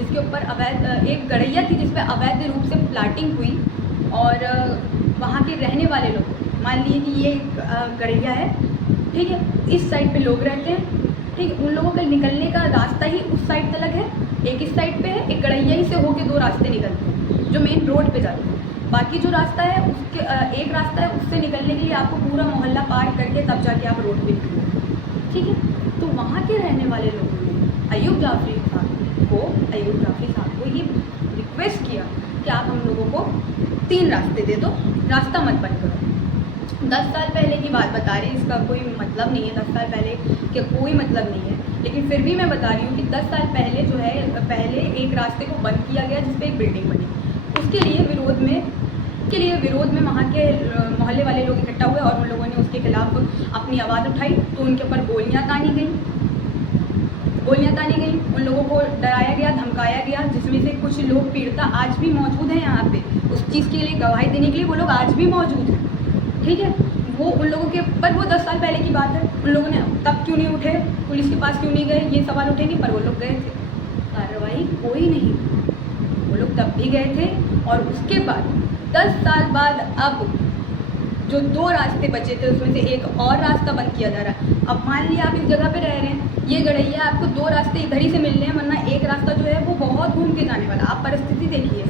जिसके ऊपर अवैध एक गड़ैया थी जिस पर अवैध रूप से प्लाटिंग हुई। और वहाँ के रहने वाले लोग, मान लीजिए कि ये गड़ैया है, ठीक है, इस साइड पे लोग रहते हैं, ठीक है, उन लोगों का निकलने का रास्ता ही उस साइड तक है, एक इस साइड पे है, एक गड़ैया ही से होके 2 रास्ते निकलते हैं जो मेन रोड पे जाते हैं। बाकी जो रास्ता है उसके एक रास्ता है, उससे निकलने के लिए आपको पूरा मोहल्ला पार करके तब जाके आप रोड पे निकलोगे, ठीक है। तो वहाँ के रहने वाले लोगों ने अयूब जाफरी साहब को ये रिक्वेस्ट किया कि आप हम लोगों को 3 रास्ते दे दो, रास्ता मत बंद करो। 10 साल पहले की बात बता रही, इसका कोई मतलब नहीं है, 10 साल पहले के कोई मतलब नहीं है, लेकिन फिर भी मैं बता रही हूँ कि 10 साल पहले जो है, पहले एक रास्ते को बंद किया गया जिस पे एक बिल्डिंग बनी। उसके लिए विरोध में वहाँ के मोहल्ले वाले लोग इकट्ठा हुए और उन लोगों ने उसके खिलाफ अपनी आवाज़ उठाई। तो उनके ऊपर गोलियाँ तानी गई, उन लोगों को डराया गया, धमकाया गया, जिसमें से कुछ लोग पीड़िता आज भी मौजूद हैं यहाँ पे, उस चीज़ के लिए गवाही देने के लिए वो लोग आज भी मौजूद हैं, ठीक है। वो उन लोगों के पर वो 10 साल पहले की बात है, उन लोगों ने तब क्यों नहीं उठे, पुलिस के पास क्यों नहीं गए, ये सवाल उठेंगे, पर वो लोग गए थे, कार्रवाई कोई नहीं, वो लोग तब भी गए थे। और उसके बाद 10 साल बाद अब जो 2 रास्ते बचे थे उसमें से एक और रास्ता बंद किया जा रहा है। अब मान लिया आप इस जगह पे रह रहे हैं, ये गड़ैया आपको 2 रास्ते इधर ही से मिल रहे हैं, वरना एक रास्ता जो है वो बहुत घूम के जाने वाला। आप परिस्थिति देखिए,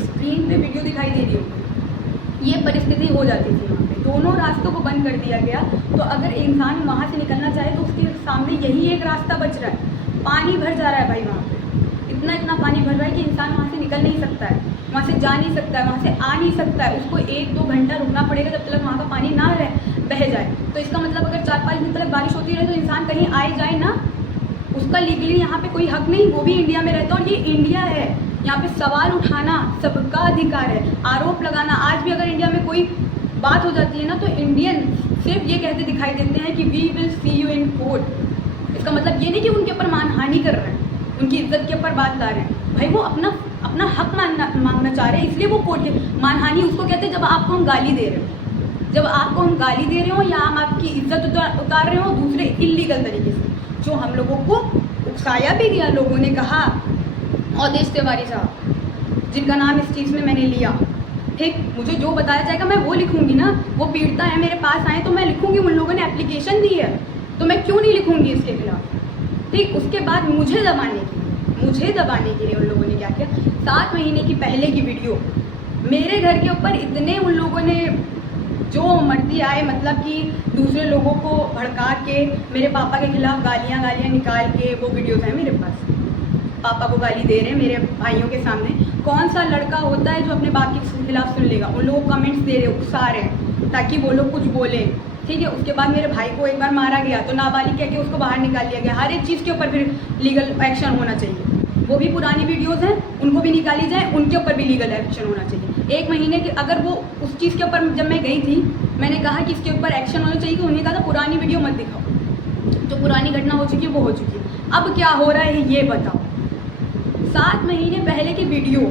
स्क्रीन पे वीडियो दिखाई दे रही होगी, ये परिस्थिति हो जाती थी वहाँ पे, दोनों रास्तों को बंद कर दिया गया। तो अगर इंसान वहाँ से निकलना चाहे तो उसके सामने यही एक रास्ता बच रहा है। पानी भर जा रहा है भाई, वहाँ पे इतना पानी भर रहा है कि इंसान वहाँ से निकल नहीं सकता है, वहाँ से जा नहीं सकता है, वहाँ से आ नहीं सकता है, उसको 1-2 घंटा रुकना पड़ेगा जब तक वहाँ का पानी ना बह जाए। तो इसका मतलब अगर 4-5 दिन तक बारिश होती रहे तो इंसान कहीं आए जाए ना, उसका लीगली यहाँ पे कोई हक नहीं, वो भी इंडिया में रहता है और ये इंडिया है, यहाँ पे सवाल उठाना सबका अधिकार है, आरोप लगाना। आज भी अगर इंडिया में कोई बात हो जाती है ना तो इंडियन सिर्फ ये कहते दिखाई देते हैं कि we will see you in court. इसका मतलब ये नहीं कि उनके ऊपर मानहानि कर रहे हैं, उनकी इज्जत के ऊपर बात ला रहे हैं, भाई वो अपना हक मांगना चाह रहे हैं, इसलिए वो कोर्ट के मानहानि उसको कहते हैं जब आपको हम गाली दे रहे हो, जब आपको हम गाली दे रहे हो या हम आपकी इज्जत उतार रहे हो दूसरे इल्लीगल तरीके से। जो हम लोगों को उकसाया भी गया, लोगों ने कहा, अवधेश तिवारी साहब जिनका नाम इस चीज़ में मैंने लिया, ठीक, मुझे जो बताया जाएगा मैं वो लिखूंगी ना, वो पीड़िता है मेरे पास आए तो मैं लिखूंगी, उन लोगों ने एप्लीकेशन दी है तो मैं क्यों नहीं लिखूंगी इसके खिलाफ, ठीक। उसके बाद मुझे दबाने के लिए उन लोगों ने क्या किया, 7 महीने की पहले की वीडियो मेरे घर के ऊपर इतने उन लोगों ने जो मर्जी आए, मतलब कि दूसरे लोगों को भड़का के मेरे पापा के खिलाफ गालियाँ निकाल के वो वीडियोज़ हैं मेरे पास। पापा को गाली दे रहे हैं मेरे भाइयों के सामने। कौन सा लड़का होता है जो अपने बाप के खिलाफ सुन लेगा? उन लोगों को कमेंट्स दे रहे, उकसा रहे हैं ताकि वो लोग कुछ बोलें, ठीक है। उसके बाद मेरे भाई को एक बार मारा गया तो नाबालिग कह के उसको बाहर निकाल लिया गया। हर एक चीज़ के ऊपर फिर लीगल एक्शन होना चाहिए। वो भी पुरानी वीडियोस हैं, उनको भी निकाली जाए, उनके ऊपर भी लीगल एक्शन होना चाहिए। 1 महीने के अगर वो उस चीज़ के ऊपर जब मैं गई थी, मैंने कहा कि इसके ऊपर एक्शन होना चाहिए, तो उन्होंने कहा था पुरानी वीडियो मत दिखाओ, जो पुरानी घटना हो चुकी है वो हो चुकी है, अब क्या हो रहा है ये बताओ। 7 महीने पहले की वीडियो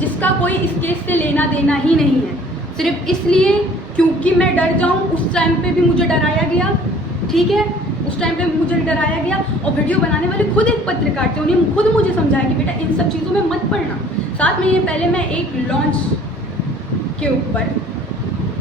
जिसका कोई इस केस से लेना देना ही नहीं है, सिर्फ इसलिए क्योंकि मैं डर जाऊं। उस टाइम पे भी मुझे डराया गया, ठीक है, उस टाइम पे मुझे डराया गया। और वीडियो बनाने वाले खुद एक पत्रकार थे, उन्हें खुद मुझे समझाया कि बेटा इन सब चीज़ों में मत पड़ना। 7 महीने पहले मैं एक लॉन्च के ऊपर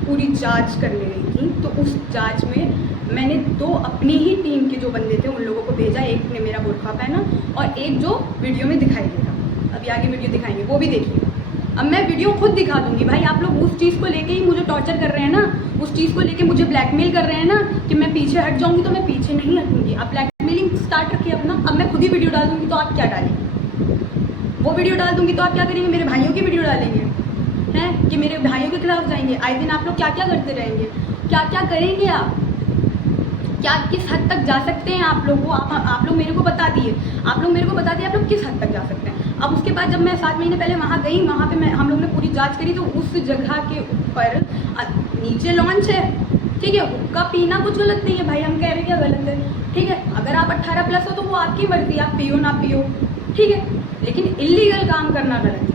पूरी जांच करने गई थी, तो उस जांच में मैंने 2 अपनी ही टीम के जो बंदे थे उन लोगों को भेजा, एक ने मेरा बुर्का पहना और एक जो वीडियो में दिखाई देगा। अभी आगे वीडियो दिखाएंगे, वो भी देखिए। अब मैं वीडियो खुद दिखा दूंगी भाई, आप लोग उस चीज़ को लेके ही मुझे टॉर्चर कर रहे हैं ना, उस चीज़ को लेके मुझे ब्लैकमेल कर रहे हैं ना कि मैं पीछे हट जाऊंगी, तो मैं पीछे नहीं हटूंगी। आप ब्लैकमेलिंग स्टार्ट रखिए अपना। अब मैं खुद ही वीडियो डाल दूंगी तो आप क्या डालेंगे? वो वीडियो डाल दूंगी तो आप क्या करेंगे? मेरे भाइयों की वीडियो डालेंगे हैं कि मेरे भाइयों के खिलाफ जाएंगे। आए दिन आप लोग क्या क्या करते रहेंगे, क्या क्या करेंगे आप, क्या किस हद तक जा सकते हैं आप लोग? आप लोग मेरे को बता दिए, आप लोग किस हद तक जा सकते हैं। अब उसके बाद जब मैं 7 महीने पहले वहाँ गई, वहाँ पे हम लोग ने पूरी जांच करी, तो उस जगह के ऊपर नीचे लॉन्च है, ठीक है, हुक्का पीना कुछ गलत नहीं है भाई, हम कह रहे क्या गलत है, ठीक है। अगर आप 18+ हो तो वो आपकी मर्जी, आप पियो ना पियो, ठीक है, लेकिन इल्लीगल काम करना गलत है।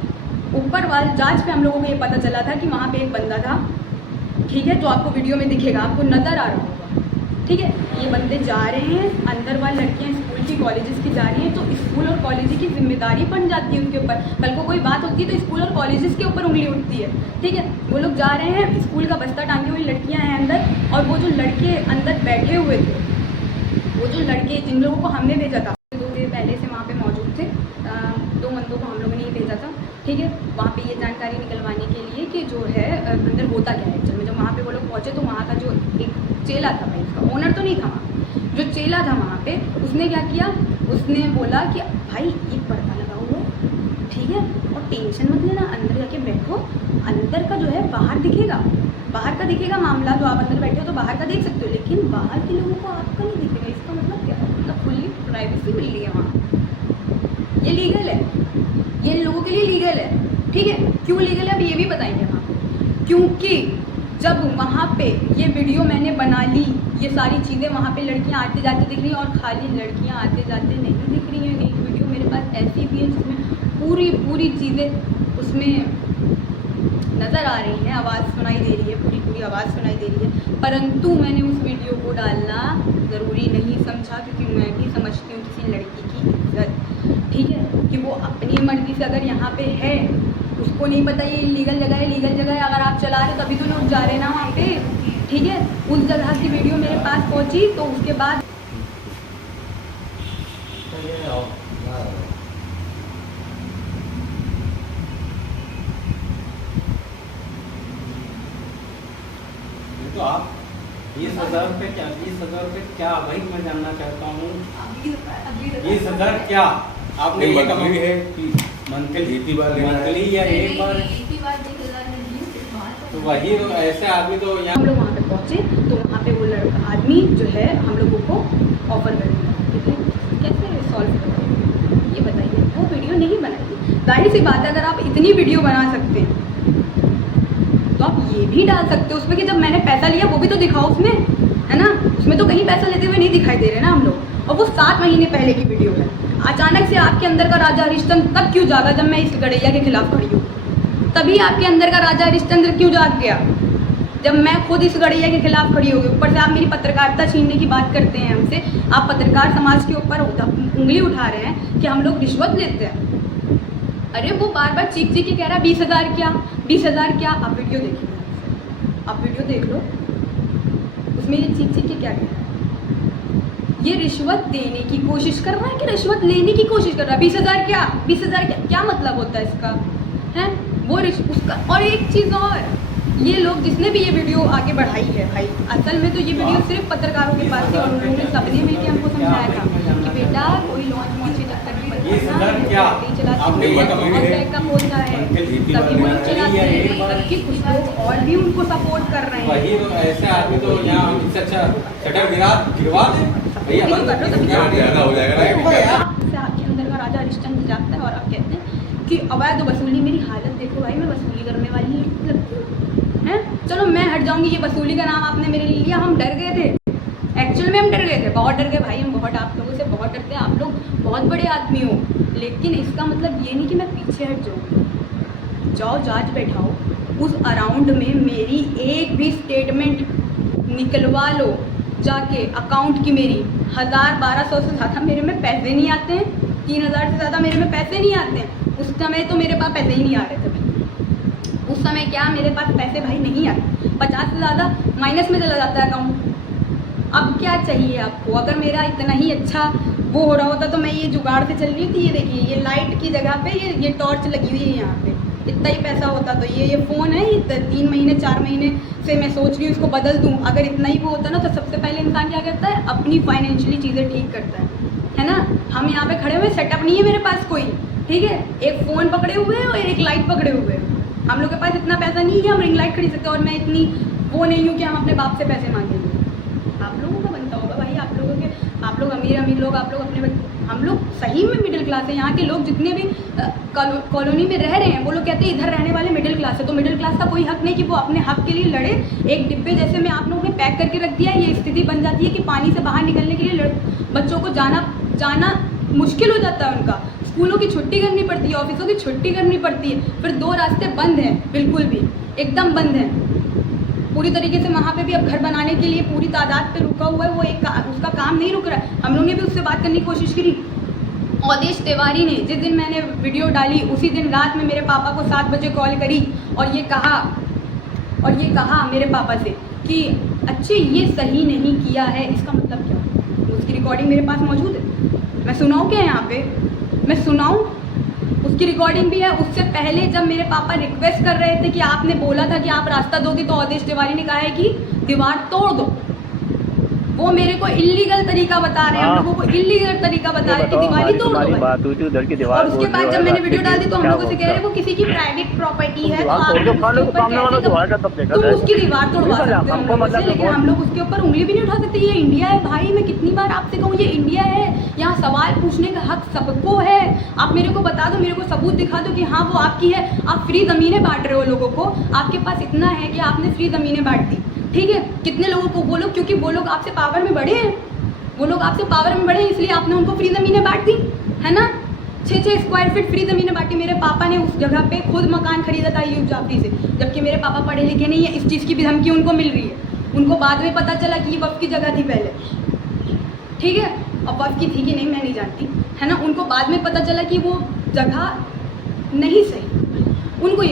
ऊपर वाली जांच पे हम लोगों को ये पता चला था कि वहाँ पे एक बंदा था, ठीक है, जो आपको वीडियो में दिखेगा, आपको नज़र आ रहा होगा, ठीक है। ये बंदे जा रहे हैं, अंदर वाली लड़कियां स्कूल की कॉलेजेस की जा रही हैं, तो स्कूल और कॉलेज की जिम्मेदारी बन जाती है उनके ऊपर। कल को कोई बात होती है तो स्कूल और कॉलेजेस के ऊपर उंगली उठती है। ठीक है, वो लोग जा रहे हैं, स्कूल का बस्ता टांगी हुई लड़कियाँ हैं अंदर, और वो जो लड़के अंदर बैठे हुए थे, वो जो लड़के जिन लोगों को हमने भेजा था, 2 दिन पहले से वहाँ पे मौजूद थे, 2 बंदों को हम लोगों ने ही भेजा था। ठीक है, वहाँ पे ये जानकारी निकलवाने के लिए कि जो है अंदर होता क्या है। जब वहाँ पे वो लोग पहुँचे तो वहाँ का जो एक चेला था, भाई इसका ओनर तो नहीं था, वहाँ जो चेला था वहाँ पे, उसने क्या किया, उसने बोला कि भाई ये पर्दा लगा हुआ है, ठीक है, और टेंशन मत लेना, अंदर जाके बैठो, अंदर का जो है बाहर दिखेगा, बाहर का दिखेगा मामला, जो आप अंदर बैठे हो तो बाहर का देख सकते हो, लेकिन बाहर के लोगों को आपका नहीं दिखेगा। इसका मतलब क्या है, मतलब फुल्ली प्राइवेसी मिल रही है वहाँ। ये लीगल है, ये लोगों के लिए लीगल है। ठीक है, क्यों लीगल है अब ये भी बताएंगे हम। क्योंकि जब वहाँ पे ये वीडियो मैंने बना ली, ये सारी चीज़ें वहाँ पे लड़कियाँ आते जाते दिख रही हैं, और खाली लड़कियाँ आते जाते नहीं दिख रही हैं। एक वीडियो मेरे पास ऐसी भी है जिसमें पूरी चीज़ें उसमें नज़र आ रही हैं, आवाज़ सुनाई दे रही है, पूरी आवाज़ सुनाई दे रही है, परंतु मैंने उस वीडियो को डालना ज़रूरी नहीं समझा, क्योंकि मैं भी समझती हूँ किसी लड़की की इज्जत। ठीक है, कि वो अपनी मर्ज़ी से अगर यहाँ पे है, उसको नहीं पता ये लीगल जगह है, लीगल जगह है, अगर आप चला रहे हो तभी तो लोग जा रहे हैं ना वहाँ पे। ठीक है, उस जगह की वीडियो मेरे पास पहुँची, तो उसके बाद तो आप 20,000 रुपये क्या, 20,000 रुपये क्या, वही मैं जानना चाहता हूँ। 20,000 क्या आपने ये मंथली है कि मंथली या एक बार? तो वही तो ऐसे आदमी तो यहाँ हम लोग वहाँ पे पहुँचे तो वहाँ पे वो लड़का आदमी जो है हम लोगों को ऑफर कर दिया, कैसे सॉल्व करें ये बताइए। वो वीडियो नहीं बनाई, जाहिर सी बात है, अगर आप इतनी वीडियो बना सकते हैं तो आप ये भी डाल सकते हो उसमें कि जब मैंने पैसा लिया वो भी तो दिखाओ उसमें, है ना। उसमें तो कहीं पैसा लेते हुए नहीं दिखाई दे रहे ना हम लोग, और वो 7 महीने पहले की वीडियो है। अचानक से आपके अंदर का राजा हरिश्चंद्र तब क्यों जागा जब मैं इस गड़ैया के खिलाफ खड़ी हूँ? तभी आपके अंदर का राजा हरिश्चंद्र क्यों जाग गया जब मैं खुद इस गड़ैया के खिलाफ खड़ी हो गई? ऊपर से आप मेरी पत्रकारिता छीनने की बात करते हैं हमसे, आप पत्रकार समाज के ऊपर उंगली उठा रहे हैं कि हम लोग रिश्वत लेते हैं। अरे वो बार बार चीख के कह रहा है 20,000 क्या, 20,000 क्या। आप वीडियो देखिए, आप वीडियो देख लो, उसमें ये चीख के क्या कह रहा है, ये रिश्वत देने की कोशिश कर रहा है कि रिश्वत लेने की कोशिश कर रहा है। 20,000 क्या, 20,000 क्या मतलब होता है इसका, है वो उसका। और एक चीज़ और, ये लोग जिसने भी ये वीडियो आगे बढ़ाई है भाई, असल में तो ये वीडियो सिर्फ पत्रकारों के पास थी, और उन लोगों ने सबने मिलकर हमको समझाया था कि बेटा कोई लॉन्च मॉन्च के चक्कर में आपने होता है, तभी वो लोग चलाते हैं, जबकि कुछ लोग और भी उनको सपोर्ट कर रहे हैं। वही तो ऐसे आदमी तो यहाँ इससे अच्छा शटर गिरवा दे भैया, हो जाएगा। आपके अंदर का राजा हरिश्चंद्र जागता है और आप कहते हैं कि अवैध वसूली, मेरी हालत देखो भाई, मैं वसूली करने वाली लगती हूँ, हैं। चलो मैं हट जाऊंगी, ये वसूली का नाम आपने मेरे लिए लिया, हम डर गए थे, एक्चुअल में हम डर गए थे, बहुत डर गए भाई, हम बहुत आप लोगों से बहुत डरते हैं, आप लोग बहुत बड़े आदमी हो, लेकिन इसका मतलब ये नहीं कि मैं पीछे हट जाऊँगी। जाओ जांच बैठाओ, उस अराउंड में मेरी एक भी स्टेटमेंट निकलवा लो जाके अकाउंट की, मेरी 1,000-1,200 से ज़्यादा मेरे में पैसे नहीं आते हैं, 3,000 से ज़्यादा मेरे में पैसे नहीं आते हैं। उस समय तो मेरे पास पैसे ही नहीं आ रहे थे भाई, उस समय क्या मेरे पास पैसे भाई नहीं आते, 50 से ज़्यादा माइनस में चला जाता है अकाउंट। अब क्या चाहिए आपको? अगर मेरा इतना ही अच्छा वो हो रहा होता तो मैं ये जुगाड़ से चल रही थी, ये देखिए ये लाइट की जगह पे ये टॉर्च लगी हुई है यहाँ पे, इतना ही पैसा होता तो ये फ़ोन है, ये 3 महीने 4 महीने से मैं सोच रही हूँ इसको बदल दूँ। अगर इतना ही वो होता ना तो सबसे पहले इंसान क्या करता है, अपनी फाइनेंशियली चीज़ें ठीक करता है ना। हम यहाँ पे खड़े हुए, सेटअप नहीं है मेरे पास कोई, ठीक है, एक फ़ोन पकड़े हुए हैं और एक लाइट पकड़े हुए हैं। हम लोग के पास इतना पैसा नहीं है हम रिंग लाइट खरीद सकते, और मैं इतनी वो नहीं हूँ कि हम अपने बाप से पैसे मांगेंगे। आप लोगों का बनता होगा भाई, आप लोगों के, आप लोग अमीर लोग, आप लोग अपने, हम लोग सही में मिडिल क्लास है। यहाँ के लोग जितने भी कॉलोनी में रह रहे हैं वो लोग कहते हैं इधर रहने वाले मिडिल क्लास है, तो मिडिल क्लास का कोई हक नहीं कि वो अपने हक के लिए लड़े। एक डिब्बे जैसे में आप लोगों ने पैक करके रख दिया है, ये स्थिति बन जाती है कि पानी से बाहर निकलने के लिए बच्चों को जाना मुश्किल हो जाता है, उनका स्कूलों की छुट्टी करनी पड़ती है, ऑफिसों की छुट्टी करनी पड़ती है, फिर 2 रास्ते बंद हैं, बिल्कुल भी एकदम बंद हैं। पूरी तरीके से वहाँ पे भी अब घर बनाने के लिए पूरी तादाद पे रुका हुआ है, वो उसका काम नहीं रुक रहा है। हम लोग ने भी उससे बात करने की कोशिश करी। अवधेश तिवारी ने जिस दिन मैंने वीडियो डाली उसी दिन रात में मेरे पापा को 7 बजे कॉल करी और ये कहा मेरे पापा से कि अच्छे ये सही नहीं किया है, इसका मतलब क्या? उसकी रिकॉर्डिंग मेरे पास मौजूद है, मैं सुनाऊँ क्या यहाँ पे? मैं सुनाऊँ? उसकी रिकॉर्डिंग भी है। उससे पहले जब मेरे पापा रिक्वेस्ट कर रहे थे कि आपने बोला था कि आप रास्ता दोगे, तो अवधेश तिवारी ने कहा है कि दीवार तोड़ दो। वो मेरे को इल्लीगल तरीका बता रहे हैं, हम लोगों को इल्लीगल तरीका बता रहे हैं कि दीवार तोड़ दो। बात हुई थी उधर की दीवार, और उसके बाद जब मैंने वीडियो डाल दी तो हम लोगों से कह रहे वो किसी की प्राइवेट प्रॉपर्टी है, तो आप उसके ऊपर तुम उसकी दीवार तोड़वा सकते हो हम लोगों से, लेकिन हम लोग उसके ऊपर उंगली भी नहीं उठा सकते। ये इंडिया है भाई, मैं कितनी बार आपसे कहूँ ये इंडिया है, यहाँ सवाल पूछने का हक सबको है। आप मेरे को बता दो, मेरे को सबूत दिखा दो कि हाँ वो आपकी है। आप फ्री ज़मीनें बांट रहे हो लोगों को, आपके पास इतना है कि आपने फ्री ज़मीनें बांट दी, ठीक है। कितने लोगों को वो लोग, क्योंकि वो लोग आपसे पावर में बढ़े हैं, वो लोग आपसे पावर में बढ़े इसलिए आपने उनको फ्री ज़मीनें बांट दी, है ना। 6-6 स्क्वायर फीट फ्री ज़मीनें बांटी। मेरे पापा ने उस जगह पे खुद मकान खरीदा था अय्यूब जाफरी से, जबकि मेरे पापा पढ़े लिखे नहीं है। इस चीज़ की भी धमकी उनको मिल रही है। उनको बाद में पता चला कि ये वक्फ की जगह थी पहले, ठीक है। अब वक्फ की थी कि नहीं मैं नहीं जानती, है ना। उनको बाद में पता चला कि वो जगह नहीं सही, उनको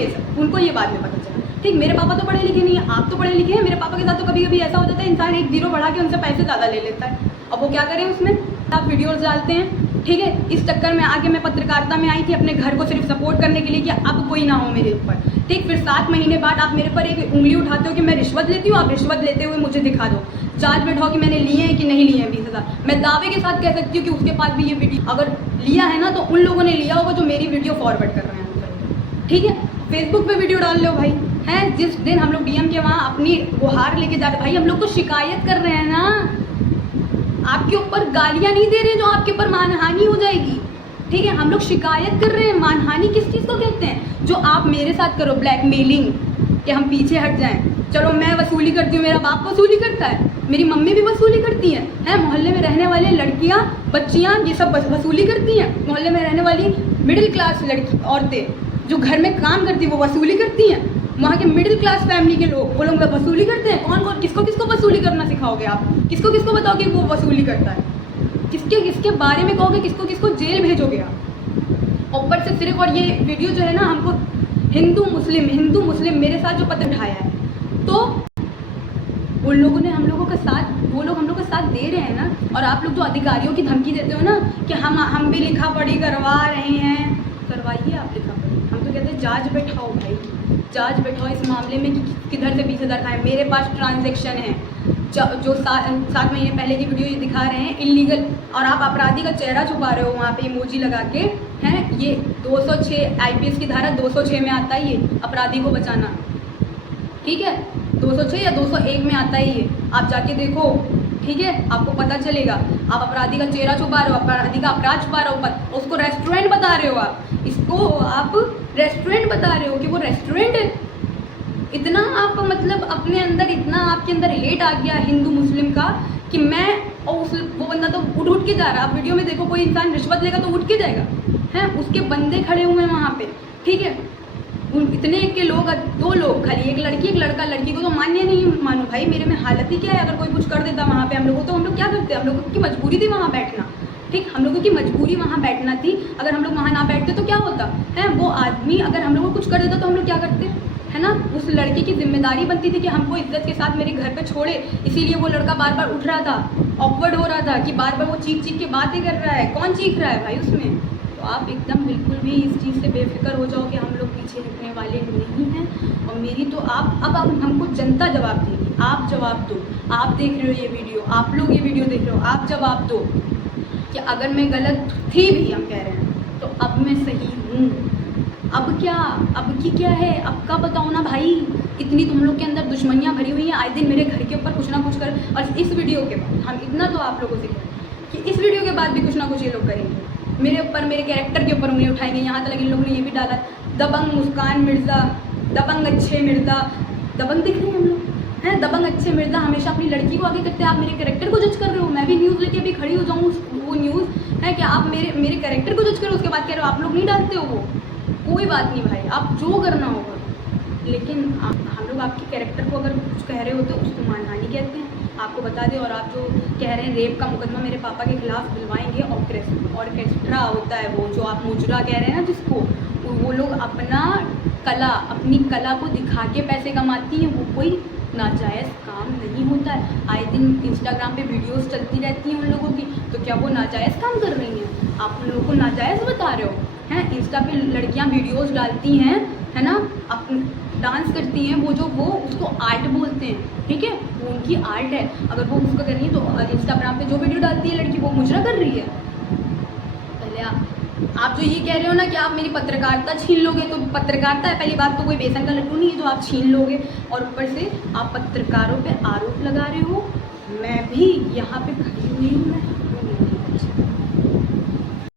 ये बाद में पता चला, ठीक। मेरे पापा तो पढ़े लिखे नहीं है, आप तो पढ़े लिखे हैं। मेरे पापा के साथ तो कभी कभी ऐसा हो जाता है इंसान 1 0 बढ़ा के उनसे पैसे ज़्यादा ले लेता है। अब वो क्या करें, उसमें आप वीडियोस डालते हैं, ठीक है। इस चक्कर में आके मैं पत्रकारिता में आई थी अपने घर को सिर्फ सपोर्ट करने के लिए कि अब कोई ना हो मेरे ऊपर, ठीक। फिर 7 महीने बाद आप मेरे पर एक उंगली उठाते हो कि मैं रिश्वत लेती हूँ। आप रिश्वत लेते हुए मुझे दिखा दो, जांच बैठाओ कि मैंने लिए हैं कि नहीं लिए हैं 20,000। मैं दावे के साथ कह सकती हूँ कि उसके पास भी ये वीडियो अगर लिया है ना तो उन लोगों ने लिया होगा जो मेरी वीडियो फॉरवर्ड कर रहे हैं, ठीक है। फेसबुक पे वीडियो डाल लो भाई, हैं। जिस दिन हम लोग डीएम के वहाँ अपनी गुहार लेके जा रहे, भाई हम लोग तो शिकायत कर रहे हैं ना, आपके ऊपर गालियाँ नहीं दे रहे जो आपके ऊपर मानहानि हो जाएगी, ठीक है। हम लोग शिकायत कर रहे हैं। मानहानि किस चीज़ को कहते हैं? जो आप मेरे साथ करो, ब्लैकमेलिंग, कि हम पीछे हट जाएं। चलो मैं वसूली करती हूँ, मेरा बाप वसूली करता है, मेरी मम्मी भी वसूली करती हैं, हैं। मोहल्ले में रहने वाले लड़कियाँ बच्चियाँ ये सब वसूली करती हैं। मोहल्ले में रहने वाली मिडिल क्लास लड़की औरतें जो घर में काम करती वो वसूली करती हैं। वहाँ के मिडिल क्लास फैमिली के लोग वो लोग वसूली करते हैं। कौन कौन किसको किसको वसूली करना सिखाओगे आप? किसको किसको बताओगे वो वसूली करता है? किसके किसके बारे में कहोगे? किसको किसको जेल भेजोगे आप? ऊपर से सिर्फ, और ये वीडियो जो है ना हमको हिंदू मुस्लिम मेरे साथ जो पत्र उठाया है, तो उन लोगों ने हम लोगों का साथ, वो लोग हम लोग का साथ दे रहे हैं ना। और आप लोग जो अधिकारियों की धमकी देते हो ना कि हम भी लिखा पढ़ी करवा रहे हैं, करवाइए आप लिखा पढ़ी। हम तो कहते हैं जांच बैठाओ भाई, जांच बैठाओ इस मामले में कि किधर से 20,000 खाए। मेरे पास ट्रांजैक्शन है जो 7 महीने पहले की वीडियो ये दिखा रहे हैं इलीगल, और आप अपराधी का चेहरा छुपा रहे हो वहाँ पे इमोजी लगा के, हैं। ये 206 IPS की धारा 206 में आता है ये अपराधी को बचाना, ठीक है। 206 या 201 में आता है ये, आप जाके देखो, ठीक है। आपको पता चलेगा। आप अपराधी का चेहरा छुपा रहे हो, अपराधी का अपराध छुपा रहे हो, उसको रेस्टोरेंट बता रहे हो आप, इसको आप रेस्टोरेंट बता रहे हो कि वो रेस्टोरेंट है। इतना आप मतलब अपने अंदर, इतना आपके अंदर हेट आ गया हिंदू मुस्लिम का कि मैं, और वो बंदा तो उठ के जा रहा है। आप वीडियो में देखो, कोई इंसान रिश्वत लेगा तो उठ के जाएगा, हैं। उसके बंदे खड़े हुए हैं वहाँ पे, ठीक है। उन इतने के लोग, 2 लोग खाली, एक लड़की एक लड़का। लड़की को तो मान्य नहीं मानो भाई, मेरे में हालत ही क्या है। अगर कोई कुछ कर देता वहाँ पे हम लोगों, तो हम लोग क्या करते? हम लोगों की मजबूरी थी वहाँ बैठना, ठीक। हम लोगों की मजबूरी वहाँ बैठना थी। अगर हम लोग वहाँ ना बैठते तो क्या होता है? वो आदमी अगर हम लोग को कुछ कर देता तो हम लोग क्या करते, है ना। उस लड़के की जिम्मेदारी बनती थी कि हमको इज्जत के साथ मेरे घर पे छोड़े, इसीलिए वो लड़का बार बार उठ रहा था, ऑकवर्ड हो रहा था कि बार बार वो चीख के बातें कर रहा है। कौन चीख रहा है भाई उसमें? तो आप एकदम बिल्कुल भी इस चीज़ से बेफिक्र हो जाओ कि हम लोग पीछे हटने वाले नहीं हैं। और मेरी तो अब हमको जनता जवाब देगी। आप जवाब दो। आप देख रहे हो ये वीडियो, आप लोग ये वीडियो देख रहे हो, आप जवाब दो कि अगर मैं गलत थी भी, हम कह रहे हैं, तो अब मैं सही हूँ। अब क्या, अब की क्या है, अब का बताओ ना भाई। इतनी तुम लोग के अंदर दुश्मनियाँ भरी हुई हैं, आए दिन मेरे घर के ऊपर कुछ ना कुछ कर। और इस वीडियो के बाद हम इतना तो आप लोगों से कहें कि इस वीडियो के बाद भी कुछ ना कुछ ये लोग करेंगे, मेरे ऊपर, मेरे कैरेक्टर के ऊपर उंगली उठाएंगे। यहाँ तक इन लोगों ने ये भी डाला, दबंग मुस्कान मिर्ज़ा, दबंग अच्छे मिर्ज़ा, दबंग दिख रहे हैं हम लोग, हैं। दबंग अच्छे मिर्ज़ा हमेशा अपनी लड़की को आगे करते हैं। आप मेरे कैरेक्टर को जज कर रहे हो। मैं भी न्यूज़ लेके अभी खड़ी हो जाऊँ, वो न्यूज़ है कि आप मेरे कैरेक्टर को जज करो, उसके बाद कह रहे हो आप लोग नहीं डालते हो। वो कोई बात नहीं भाई, आप जो करना होगा लेकिन हम लोग आपके कैरेक्टर को अगर कुछ कह रहे हो तो उसको मानहानि कहते हैं, आपको बता दें। और आप जो कह रहे हैं रेप का मुकदमा मेरे पापा के खिलाफ दिलवाएंगे, ऑर्केस्ट्रा होता है वो जो आप मुजरा कह रहे हैं ना जिसको, वो लोग अपनी कला को दिखा के पैसे कमाती हैं, वो कोई नाजायज़ काम नहीं होता है। आए दिन इंस्टाग्राम पे वीडियोस चलती रहती हैं उन लोगों की, तो क्या वो नाजायज़ काम कर रही हैं? आप उन लोगों को नाजायज़ बता रहे हो हैं? इंस्टा पे लड़कियां वीडियोस डालती हैं, है ना, डांस करती हैं, वो उसको आर्ट बोलते हैं, ठीक है, वो उनकी आर्ट है। अगर वो उसको कर रही है तो इंस्टाग्राम पे जो वीडियो डालती है लड़की वो मुजरा कर रही है। पहले आप जो ये कह रहे हो ना कि आप मेरी पत्रकारिता छीन लोगे, तो पत्रकारिता है पहली बात तो कोई बेसन का लड्डू नहीं है जो आप छीन लोगे। और ऊपर से आप पत्रकारों पे आरोप लगा रहे हो। मैं भी यहाँ पे खड़ी हुई हूँ, मैं